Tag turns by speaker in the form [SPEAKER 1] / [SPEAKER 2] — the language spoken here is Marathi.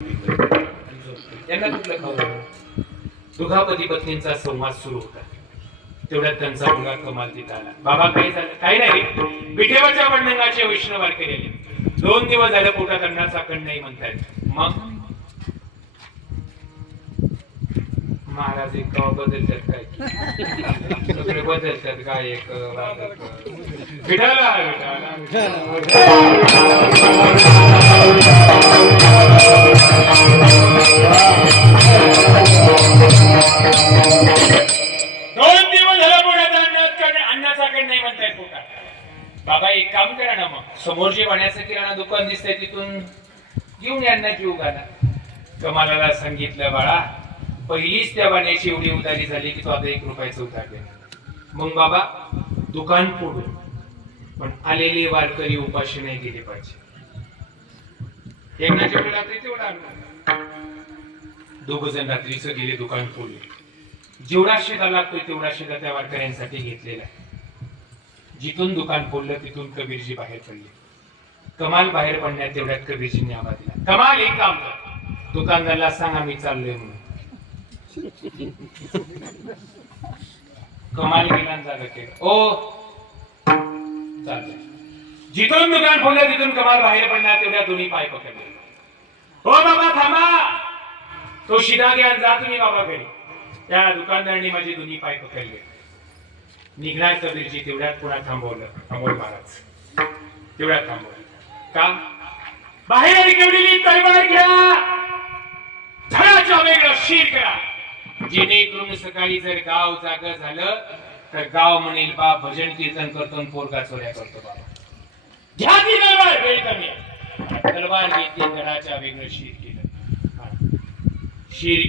[SPEAKER 1] त्यांना कुठलं खाऊ दुखापती पत्नींचा संवाद सुरू होता. तेवढ्यात त्यांचा मुलगा कमाल तिथं आला. बाबा काय झालं? काय नाही. विठेवरच्या बंडंगाचे वैष्णवार केलेले. दोन दिवस झालं पोटात अन्नाचा कण नाही म्हणतायत. मग? महाराज एक बदलतात काय? सगळे बदलतात. काय एक विठाला विठाला नाही म्हणतायत पोटात बाबा एक काम करा ना मग. समोर जे वाण्याचं किराणा दुकान दिसतंय तिथून घेऊन यांना घेऊ घाला. कमालाला सांगितलं बाळा पहिलीच त्या वाण्याची एवढी उधारी झाली की तो आता एक रुपयाचं उधार दे. मग बाबा दुकान फोडून. पण आलेले वारकरी उपाशी नाही गेले पाहिजे. एकदा जेवढं रात्री दोघ जण रात्रीचं गेले दुकान फोडले जेवढा शेता लागतोय तेवढा शेता त्या वारकऱ्यांसाठी घेतलेला आहे. जिथून दुकान खोललं तिथून कबीरजी बाहेर पडले. कमाल बाहेर पडण्यात तेवढ्यात कबीरजींनी आवाज दिला कमाल एक काम कर. दुकानदारला सांग आम्ही चाललोय म्हणून. कमाल गेला जागा केलं. ओ चालतंय. जिथून दुकान खोललं तिथून कमाल बाहेर पडण्यात तेवढ्या दोन्ही पाय पकडले. हो बाबा थांबा. तो शिदा घ्या जा तुम्ही बाबा घरी. त्या दुकानदारांनी माझे दोन्ही पाय पकडले. निघणार कबीरजी तेवढ्यात पुन्हा थांबवलं अमोल महाराज. तेवढ्यात थांबवलं. का? बाहेर केवढी तलवार घ्या. धडाच्या वेगळं शिर करा. जेणेकरून सकाळी जर गाव जाग झालं तर गाव म्हणेल बा भजन कीर्तन करतो पोरगा चोऱ्या करतो बाबा घ्या ती तलवार वेळ कमी तलवार घेतली धडाच्या वेगळं शिर केलं. हा. शिर